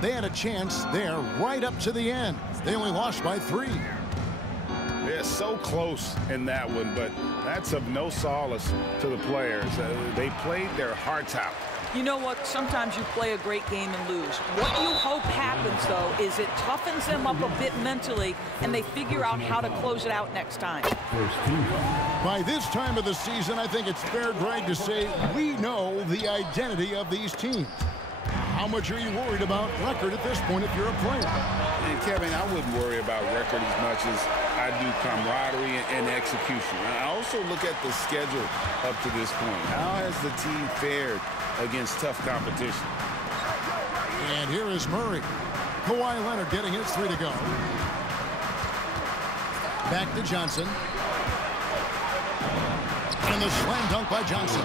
They had a chance there right up to the end. They only lost by 3. They're so close in that one, but that's of no solace to the players. They played their hearts out. You know what? Sometimes you play a great game and lose. What you hope happens, though, is it toughens them up a bit mentally, and they figure out how to close it out next time. By this time of the season, I think it's fair, Greg, to say we know the identity of these teams. How much are you worried about record at this point if you're a player? And Kevin, I wouldn't worry about record as much as I do camaraderie and execution. I also look at the schedule up to this point. How has the team fared against tough competition? And here is Murray. Kawhi Leonard getting his 3 to go. Back to Johnson. And the slam dunk by Johnson.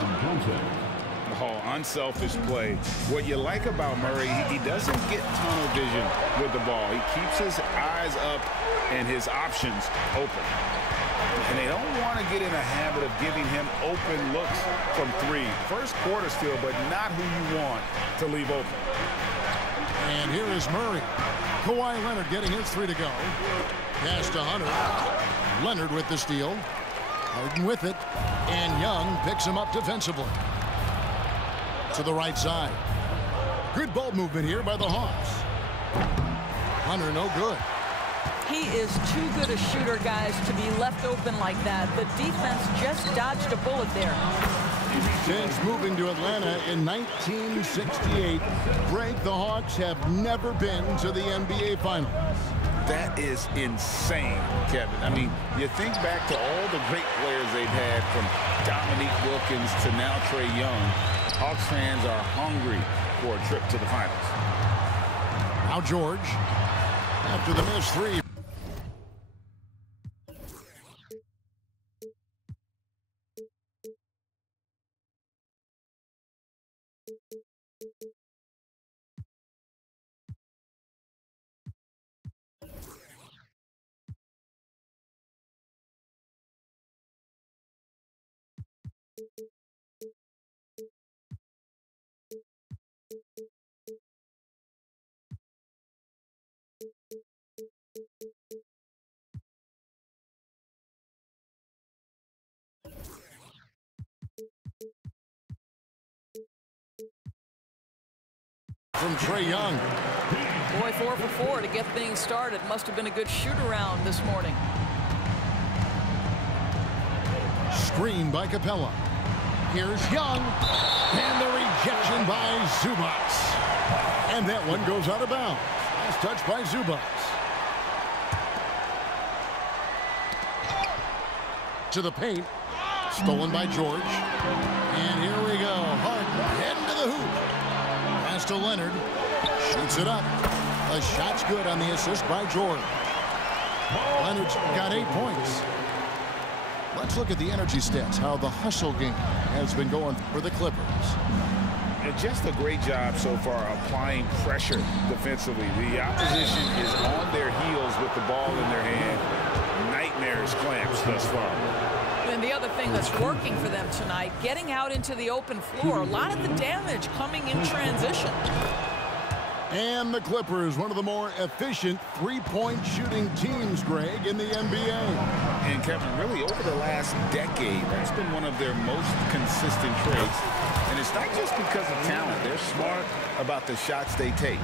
Oh, unselfish play. What you like about Murray, he doesn't get tunnel vision with the ball. He keeps his eyes up and his options open. And they don't want to get in a habit of giving him open looks from 3. First quarter still, but not who you want to leave open. And here is Murray. Kawhi Leonard getting his 3 to go. Pass to Hunter. Leonard with the steal. Harden with it. And Young picks him up defensively. To the right side. Good ball movement here by the Hawks. Hunter no good. He is too good a shooter, guys, to be left open like that. The defense just dodged a bullet there. Since moving to Atlanta in 1968, Greg, the Hawks have never been to the NBA Finals. That is insane, Kevin. I mean, you think back to all the great players they've had, from Dominique Wilkins to now Trae Young. Hawks fans are hungry for a trip to the finals. Now George, after the missed 3. From Trae Young. Boy, 4 for 4 to get things started. Must have been a good shoot-around this morning. Screen by Capella. Here's Young. And the rejection by Zubac. And that one goes out of bounds. Nice touch by Zubac. To the paint. Stolen by George. And here we go. Harden heading to the hoop. Pass to Leonard. Shoots it up. The shot's good on the assist by George. Leonard's got 8 points. Let's look at the energy stats, how the hustle game has been going for the Clippers. And just a great job so far applying pressure defensively. The opposition is on their heels with the ball in their hand. Nightmarish clamps thus far. And the other thing that's working for them tonight, getting out into the open floor. A lot of the damage coming in transition. And the Clippers, one of the more efficient three-point shooting teams, Greg, in the NBA. And Kevin, really over the last decade, that's been one of their most consistent traits. And it's not just because of talent. They're smart about the shots they take.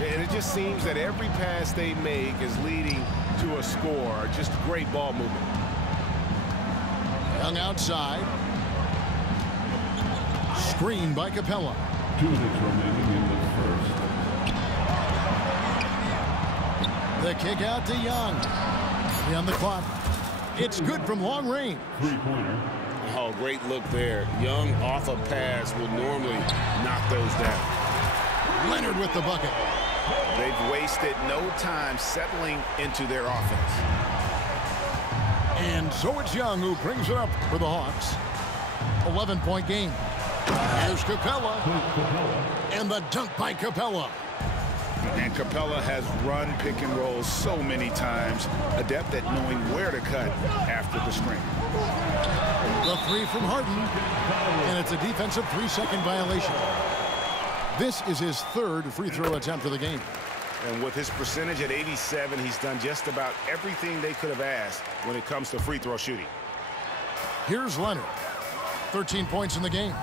And it just seems that every pass they make is leading to a score. Just great ball movement. Young outside. Screen by Capella. 2 minutes remaining in the first. The kick out to Young. On the clock. It's good from long range. 3-pointer. Oh, great look there. Young off a pass will normally knock those down. Leonard with the bucket. They've wasted no time settling into their offense. And so it's Young who brings it up for the Hawks. 11-point game. Here's Capella. And the dunk by Capella. And Capella has run pick and roll so many times, adept at knowing where to cut after the screen. The three from Harden. And it's a defensive 3-second violation. This is his third free throw attempt of the game. And with his percentage at 87, he's done just about everything they could have asked when it comes to free throw shooting. Here's Leonard. 13 points in the game.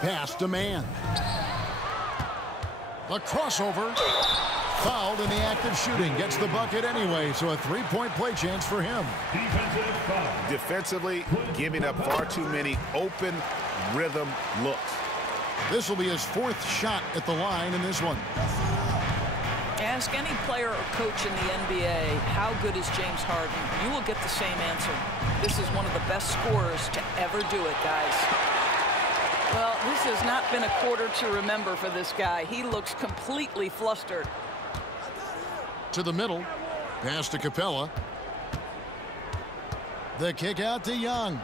Pass to Mann. A crossover. Fouled in the act of shooting. Gets the bucket anyway, so a three-point play chance for him. Defensively, giving up far too many open rhythm looks. This will be his fourth shot at the line in this one. Ask any player or coach in the NBA, how good is James Harden? You will get the same answer. This is one of the best scorers to ever do it, guys. Well, this has not been a quarter to remember for this guy. He looks completely flustered. To the middle. Pass to Capella. The kick out to Young.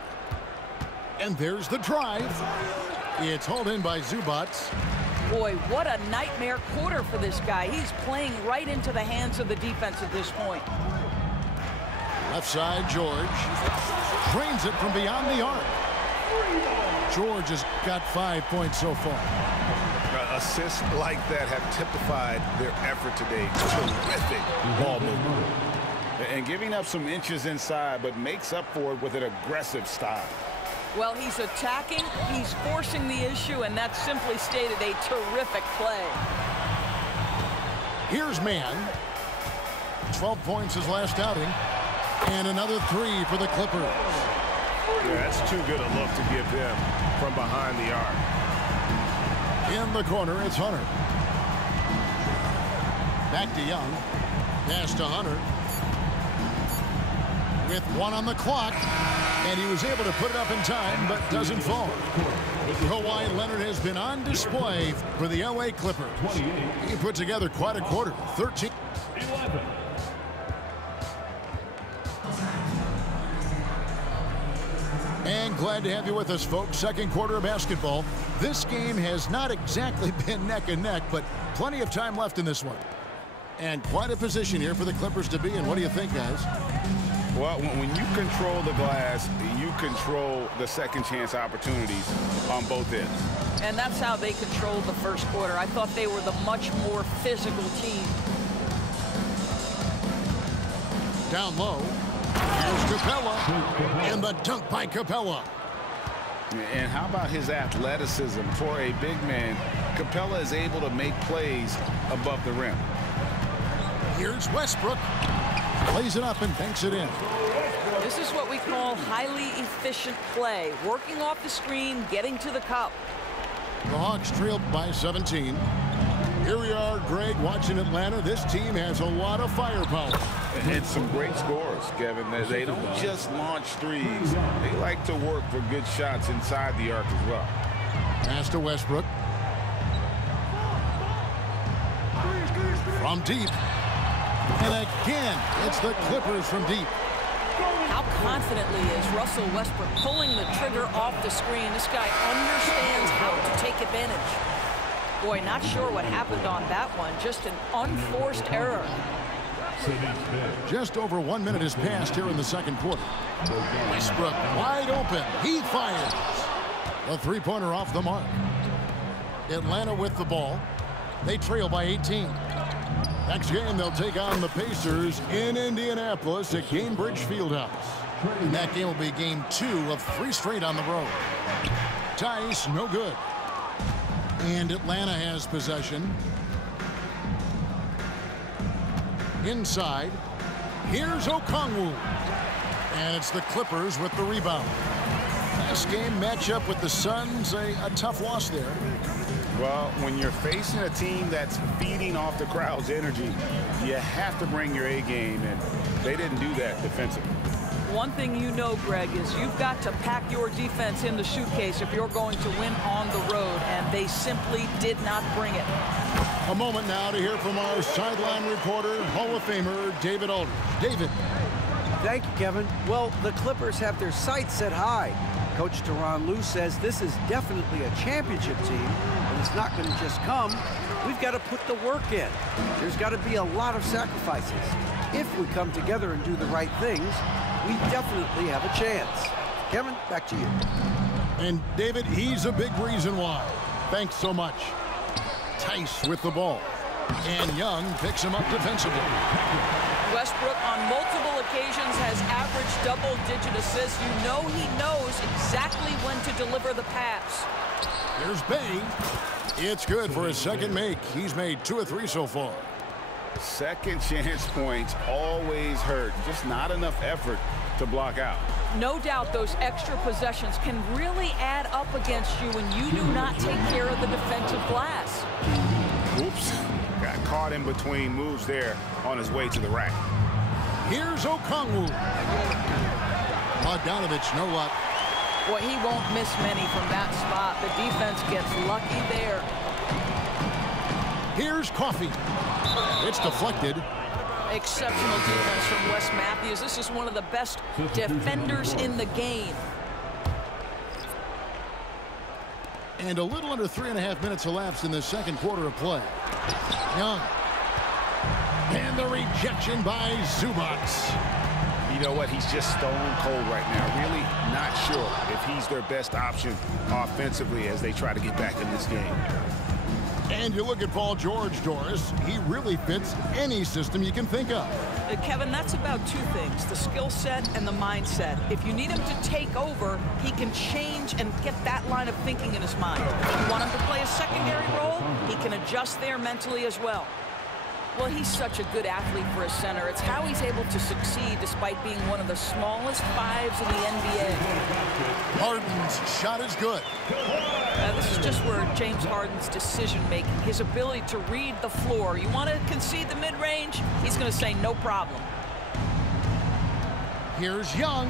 And there's the drive. It's hauled in by Zubac. Boy, what a nightmare quarter for this guy. He's playing right into the hands of the defense at this point. Left side, George. Drains it from beyond the arc. George has got 5 points so far. Assists like that have typified their effort today. Terrific ball movement. And giving up some inches inside, but makes up for it with an aggressive style. Well, he's attacking, he's forcing the issue, and that's simply stated a terrific play. Here's Mann. 12 points his last outing. And another three for the Clippers. Yeah, that's too good a look to give them from behind the arc. In the corner, it's Hunter. Back to Young. Pass to Hunter. With 1 on the clock. And he was able to put it up in time, but doesn't fall. Kawhi Leonard has been on display for the LA Clippers. He put together quite a quarter. 13. And glad to have you with us, folks. Second quarter of basketball. This game has not exactly been neck and neck, but plenty of time left in this one. And quite a position here for the Clippers to be in. What do you think, guys? Well, when you control the glass, you control the second chance opportunities on both ends. And that's how they controlled the first quarter. I thought they were the much more physical team. Down low. Here's Capella. And the dunk by Capella. And how about his athleticism? For a big man, Capella is able to make plays above the rim. Here's Westbrook. Plays it up and banks it in. This is what we call highly efficient play. Working off the screen, getting to the cup. The Hawks trailed by 17. Here we are, Greg, watching Atlanta. This team has a lot of firepower. And some great scores, Kevin. They don't just launch threes. They like to work for good shots inside the arc as well. Pass to Westbrook. From deep. And again, it's the Clippers from deep. How confidently is Russell Westbrook pulling the trigger off the screen? This guy understands how to take advantage. Boy, not sure what happened on that one. Just an unforced error. Just over 1 minute has passed here in the second quarter. Westbrook wide open. He fires. A three-pointer off the mark. Atlanta with the ball. They trail by 18. Next game, they'll take on the Pacers in Indianapolis at Gainbridge Fieldhouse. And that game will be game 2 of 3 straight on the road. Tice, no good. And Atlanta has possession. Inside. Here's Okongwu. And it's the Clippers with the rebound. Last game matchup with the Suns, a tough loss there. Well, when you're facing a team that's feeding off the crowd's energy, you have to bring your A game, and they didn't do that defensively. One thing you know, Greg, is you've got to pack your defense in the suitcase if you're going to win on the road, and they simply did not bring it. A moment now to hear from our sideline reporter, Hall of Famer David Aldridge. David. Thank you, Kevin. Well, the Clippers have their sights set high. Coach Tyronn Lue says this is definitely a championship team, and it's not going to just come. We've got to put the work in. There's got to be a lot of sacrifices. If we come together and do the right things, we definitely have a chance. Kevin, back to you. And, David, he's a big reason why. Thanks so much. Tice with the ball. And Young picks him up defensively. Westbrook on multiple occasions has averaged double-digit assists. You know he knows exactly when to deliver the pass. Here's Bay. It's good for his second make. He's made 2 of 3 so far. Second chance points always hurt. Just not enough effort to block out. No doubt those extra possessions can really add up against you when you do not take care of the defensive glass. Oops. Got caught in between moves there on his way to the rack. Here's Okongwu. Bogdanovich, no luck. Boy, he won't miss many from that spot. The defense gets lucky there. Here's Coffey. It's deflected. Exceptional defense from Wes Matthews. This is one of the best defenders in the game. And a little under 3.5 minutes elapsed in the second quarter of play. Young. And the rejection by Zubac. You know what? He's just stone cold right now. Really not sure if he's their best option offensively as they try to get back in this game. And you look at Paul George, Doris. He really fits any system you can think of. Kevin, that's about 2 things, the skill set and the mindset. If you need him to take over, he can change and get that line of thinking in his mind. If you want him to play a secondary role, he can adjust there mentally as well. Well, he's such a good athlete for a center. It's how he's able to succeed despite being one of the smallest 5s in the NBA. Harden's shot is good. This is just where James Harden's decision-making, his ability to read the floor. You want to concede the mid-range? He's going to say no problem. Here's Young.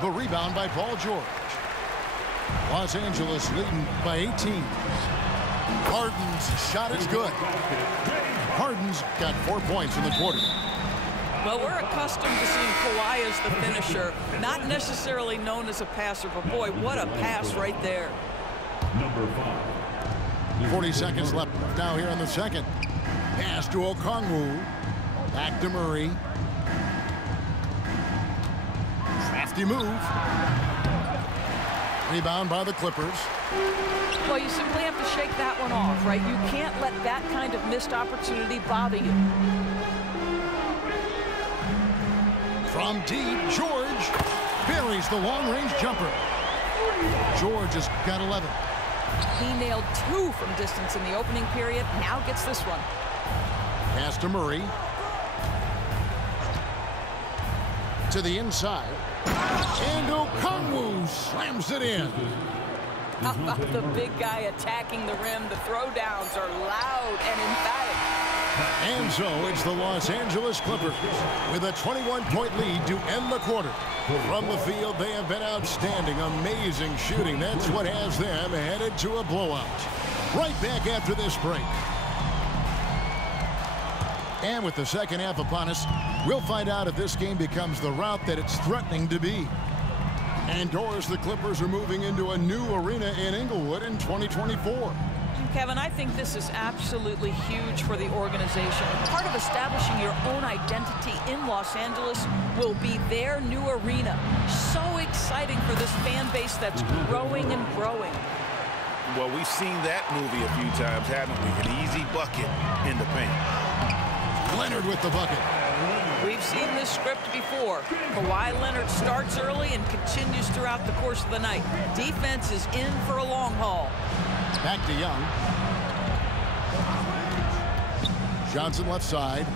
The rebound by Paul George. Los Angeles leading by 18. Harden's shot is good. Harden's got 4 points in the quarter. Well, we're accustomed to seeing Kawhi as the finisher, not necessarily known as a passer, but boy, what a pass right there. Number 5. 40 seconds left now here in the second. Pass to Okongwu. Back to Murray. Crafty move. Rebound by the Clippers. Well, you simply have to shake that one off, right? You can't let that kind of missed opportunity bother you. From deep, George buries the long-range jumper. George has got 11. He nailed 2 from distance in the opening period. Now gets this one. Pass to Murray. To the inside. And Okongwu slams it in. How about the big guy attacking the rim? The throwdowns are loud and emphatic. And so it's the Los Angeles Clippers with a 21-point lead to end the quarter. From the field, they have been outstanding, amazing shooting. That's what has them headed to a blowout. Right back after this break. And with the second half upon us, we'll find out if this game becomes the route that it's threatening to be. And Doris, the Clippers are moving into a new arena in Inglewood in 2024. Kevin, I think this is absolutely huge for the organization. Part of establishing your own identity in Los Angeles will be their new arena. So exciting for this fan base that's growing and growing. Well, we've seen that movie a few times, haven't we? An easy bucket in the paint. Leonard with the bucket. We've seen this script before. Kawhi Leonard starts early and continues throughout the course of the night. Defense is in for a long haul. Back to Young. Johnson left side.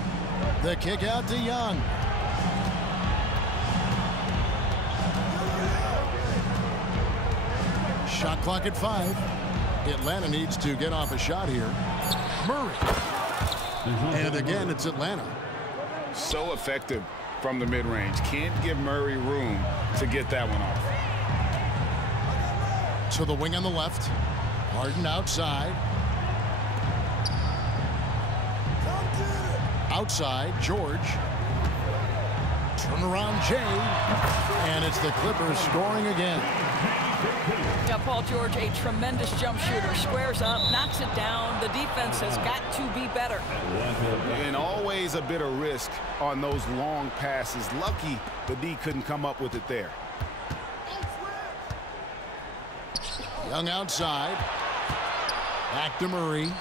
The kick out to Young. Shot clock at 5. Atlanta needs to get off a shot here. Murray. And again, it's Atlanta. So effective from the mid-range. Can't give Murray room to get that one off. To the wing on the left. Harden outside. Outside, George. Turnaround Jay. And it's the Clippers scoring again. Yeah, Paul George, a tremendous jump shooter. Squares up, knocks it down. The defense has got to be better. And always a bit of risk on those long passes. Lucky the D couldn't come up with it there. Young outside. Back to Murray.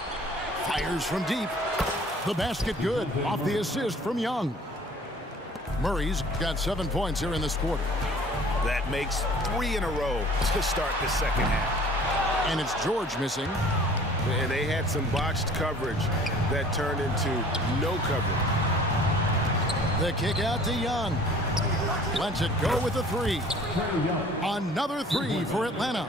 Fires from deep. The basket good off the assist from Young. Murray's got 7 points here in this quarter. That makes 3 in a row to start the second half. And it's George missing. And they had some botched coverage that turned into no coverage. The kick out to Young. Lets it go with a 3. Another 3 for Atlanta.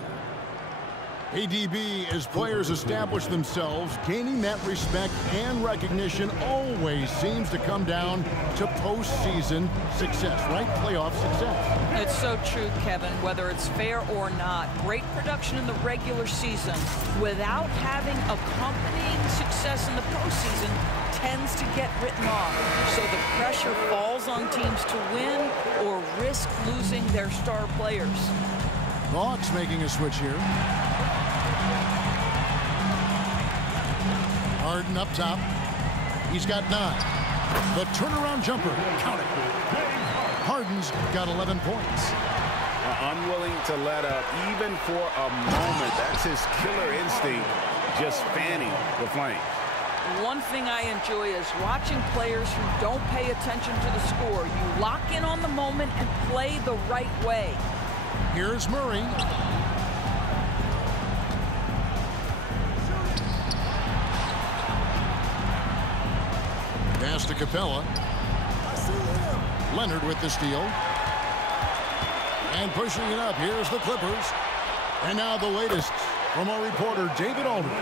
ADB, as players establish themselves, gaining that respect and recognition always seems to come down to postseason success, right? Playoff success. It's so true, Kevin. Whether it's fair or not, great production in the regular season without having accompanying success in the postseason tends to get written off. So the pressure falls on teams to win or risk losing their star players. The Hawks making a switch here. Harden up top. He's got 9. The turnaround jumper. Count it. Harden's got 11 points. Unwilling to let up even for a moment. That's his killer instinct, just fanning the flames. One thing I enjoy is watching players who don't pay attention to the score. You lock in on the moment and play the right way. Here's Murray. Pass to Capella. Leonard with the steal. And pushing it up. Here's the Clippers. And now the latest from our reporter, David Aldridge.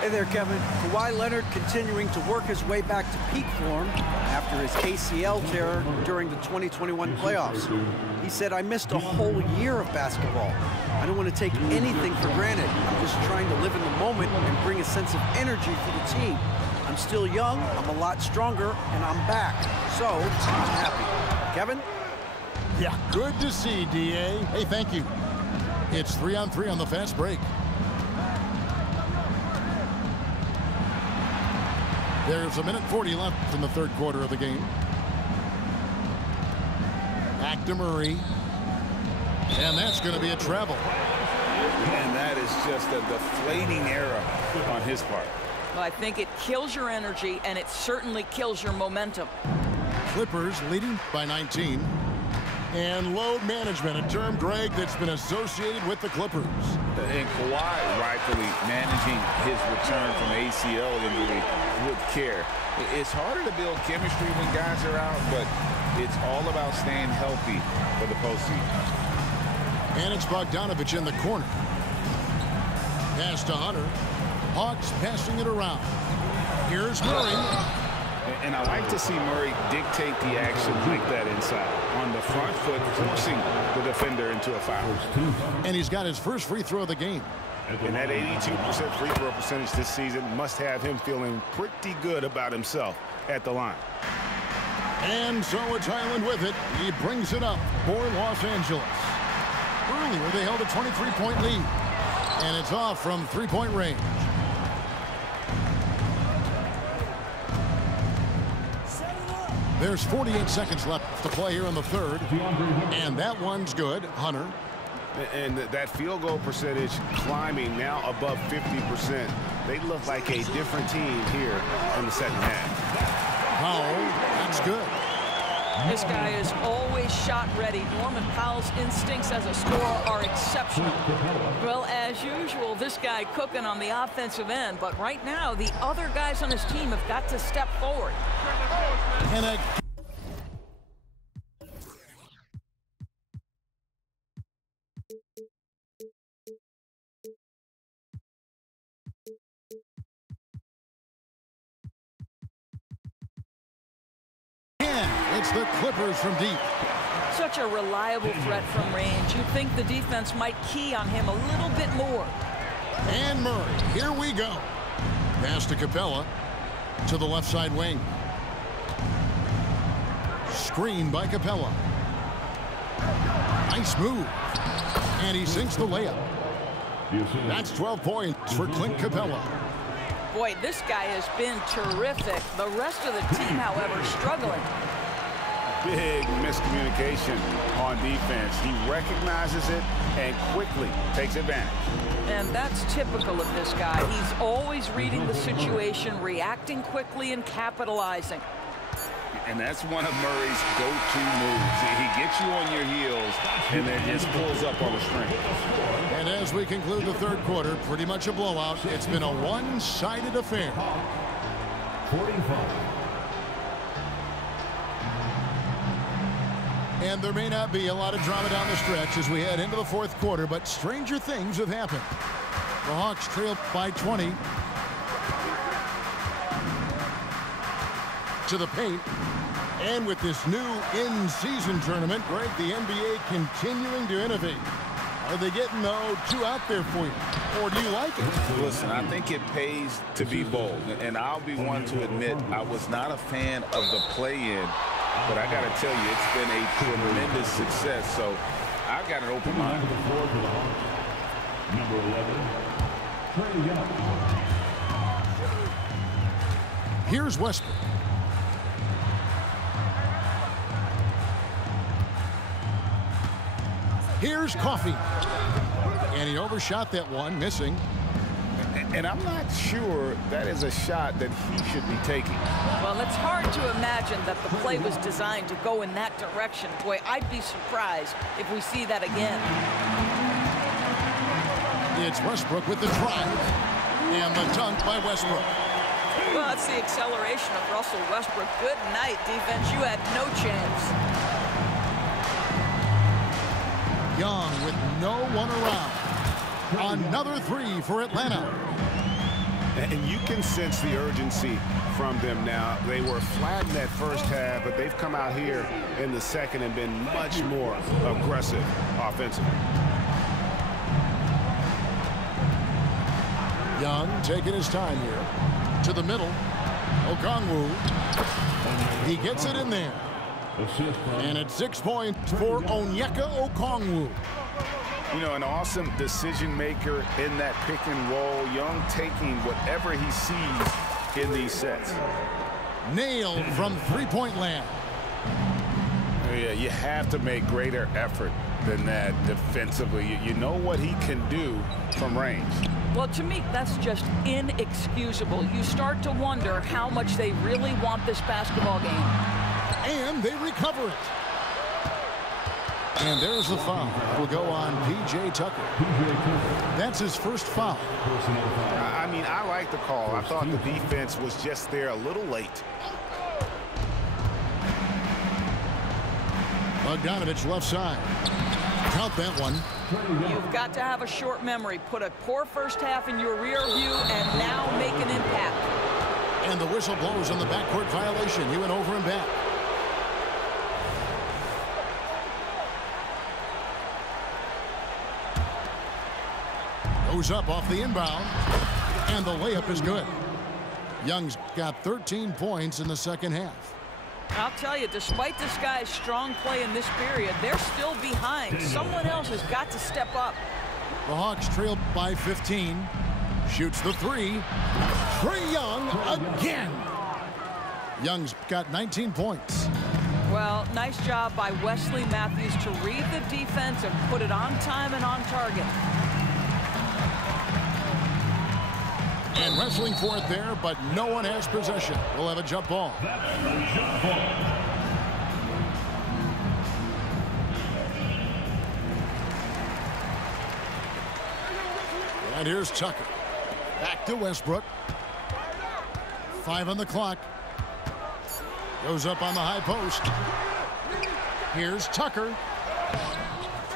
Hey there, Kevin. Kawhi Leonard continuing to work his way back to peak form after his ACL tear during the 2021 playoffs. He said, "I missed a whole year of basketball. I don't want to take anything for granted. I'm just trying to live in the moment and bring a sense of energy for the team. I'm still young, I'm a lot stronger, and I'm back. So, I'm happy." Kevin? Yeah, good to see, D.A. Hey, thank you. It's 3-on-3 on the fast break. There's 1:40 left in the third quarter of the game. Back to Murray. And that's going to be a travel. And that is just a deflating error on his part. Well, I think it kills your energy, and it certainly kills your momentum. Clippers leading by 19. And load management, a term, Greg, that's been associated with the Clippers. And Kawhi rightfully managing his return from ACL injury with care. It's harder to build chemistry when guys are out, but it's all about staying healthy for the postseason. And it's Bogdanovich in the corner. Pass to Hunter. Hawks passing it around. Here's Murray. And I like to see Murray dictate the action like that inside. On the front foot, forcing the defender into a foul. And he's got his first free throw of the game. And that 82% free throw percentage this season must have him feeling pretty good about himself at the line. And so it's Highland with it. He brings it up for Los Angeles. Earlier, they held a 23-point lead. And it's off from three-point range. There's 48 seconds left to play here in the third. And that one's good. Hunter. And that field goal percentage climbing now above 50%. They look like a different team here in the second half. Powell, that's good. This guy is always shot ready. Norman Powell's instincts as a scorer are exceptional. Well, as usual, this guy cooking on the offensive end. But right now, the other guys on his team have got to step forward. And a it's the Clippers from deep. Such a reliable threat from range. You'd think the defense might key on him a little bit more. And Murray, here we go. Pass to Capella to the left side wing. Screen by Capella. Nice move. And he sinks the layup. That's 12 points for Clint Capella. Boy, this guy has been terrific. The rest of the team, however, struggling. big miscommunication on defense. He recognizes it and quickly takes advantage. And that's typical of this guy. He's always reading the situation, reacting quickly, and capitalizing. And that's one of Murray's go-to moves. He gets you on your heels and then just pulls up on the string. And as we conclude the third quarter, pretty much a blowout. It's been a one-sided affair. 45. And there may not be a lot of drama down the stretch as we head into the fourth quarter, but stranger things have happened. The Hawks trail by 20. To the paint. And with this new in-season tournament, Greg, the NBA continuing to innovate. Are they getting too out there for you? Or do you like it? Listen, I think it pays to be bold. And I'll be one to admit I was not a fan of the play-in. But I got to tell you, it's been a tremendous success. So I've got an open mind. Number 11, Trae Young. Here's Westbrook. Here's Coffey. And he overshot that one, missing. And I'm not sure that is a shot that he should be taking. Well, it's hard to imagine that the play was designed to go in that direction. Boy, I'd be surprised if we see that again. It's Westbrook with the drive. And the dunk by Westbrook. Well, that's the acceleration of Russell Westbrook. Good night, defense. You had no chance. Young with no one around. Another three for Atlanta. And you can sense the urgency from them now. They were flat in that first half, but they've come out here in the second and been much more aggressive offensively. Young taking his time here. To the middle. Okongwu. He gets it in there. And it's 6 points for Onyeka Okongwu. You know, an awesome decision maker in that pick and roll. Young taking whatever he sees in these sets. Nailed from three-point land. Yeah, you have to make greater effort than that defensively. You know what he can do from range. Well, to me, that's just inexcusable. You start to wonder how much they really want this basketball game. And they recover it. And there's the foul. Will go on P.J. Tucker. That's his first foul. I mean, I like the call. I thought the defense was just there a little late. Bogdanovich left side. Count that one. You've got to have a short memory. Put a poor first half in your rear view and now make an impact. And the whistle blows on the backcourt violation. He went over and back. Goes up off the inbound. And the layup is good. Young's got 13 points in the second half. I'll tell you, despite this guy's strong play in this period, they're still behind. Someone else has got to step up. The Hawks trail by 15. Shoots the three. Trae Young again. Young's got 19 points. Well, nice job by Wesley Matthews to read the defense and put it on time and on target. And wrestling for it there, but no one has possession. We'll have a jump ball. And here's Tucker. Back to Westbrook. 5 on the clock. Goes up on the high post. Here's Tucker.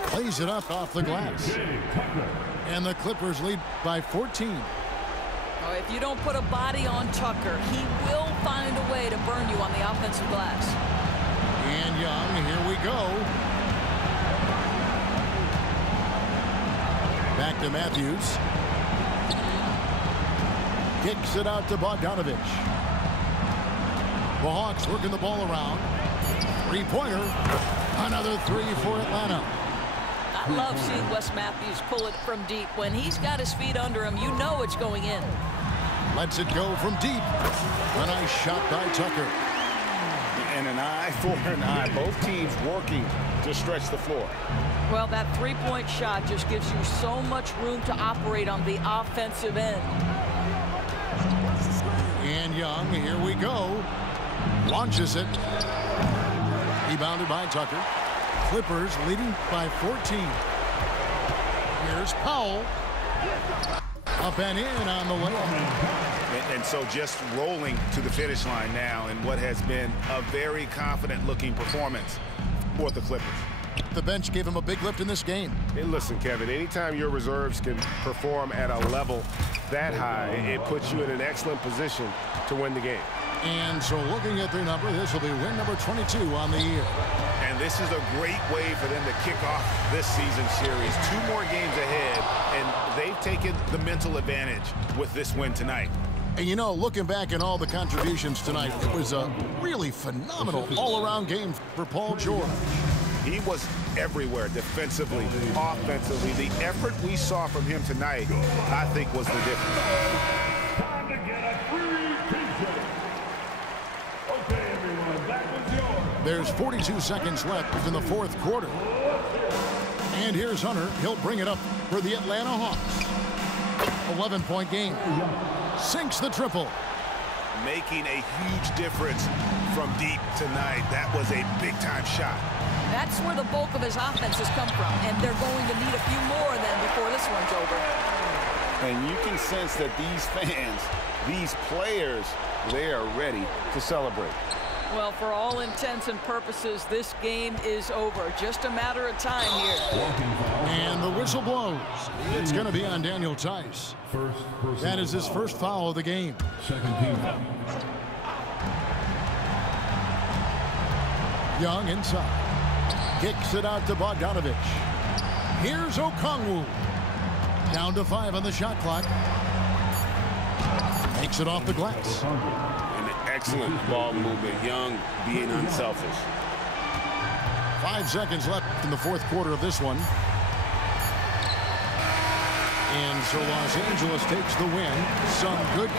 Plays it up off the glass. And the Clippers lead by 14. Oh, if you don't put a body on Tucker, he will find a way to burn you on the offensive glass. And Young, here we go. Back to Matthews. Kicks it out to Bogdanovich. The Hawks working the ball around. Three-pointer. Another three for Atlanta. I love seeing Wes Matthews pull it from deep. When he's got his feet under him, you know it's going in. Lets it go from deep. A nice shot by Tucker. And an eye for an eye. Both teams working to stretch the floor. Well, that three-point shot just gives you so much room to operate on the offensive end. And Young, here we go. Launches it. Rebounded by Tucker. Clippers leading by 14. Here's Powell. Up and in on the way. And so just rolling to the finish line now in what has been a very confident-looking performance for the Clippers. The bench gave him a big lift in this game. And listen, Kevin, anytime your reserves can perform at a level that high, it puts you in an excellent position to win the game. And so looking at their number, this will be win number 22 on the year. And this is a great way for them to kick off this season series. 2 more games ahead, and they've taken the mental advantage with this win tonight. And you know, looking back at all the contributions tonight, it was a really phenomenal all-around game for Paul George. He was everywhere defensively, offensively. The effort we saw from him tonight, I think, was the difference. Time to get a free pizza. Okay, everyone, that was yours. There's 42 seconds left in the fourth quarter. And here's Hunter. He'll bring it up for the Atlanta Hawks. 11-point game. Sinks the triple. Making a huge difference from deep tonight. That was a big-time shot. That's where the bulk of his offense has come from, and they're going to need a few more then before this one's over. And you can sense that these fans, these players, they are ready to celebrate. Well, for all intents and purposes, this game is over. Just a matter of time here. And the whistle blows. It's going to be on Daniel Tice. That is his first foul of the game. Second team. Young inside. Kicks it out to Bogdanovich. Here's Okongwu. Down to 5 on the shot clock. Takes it off the glass. Excellent ball movement. Young being unselfish. 5 seconds left in the fourth quarter of this one. And so Los Angeles takes the win. Some good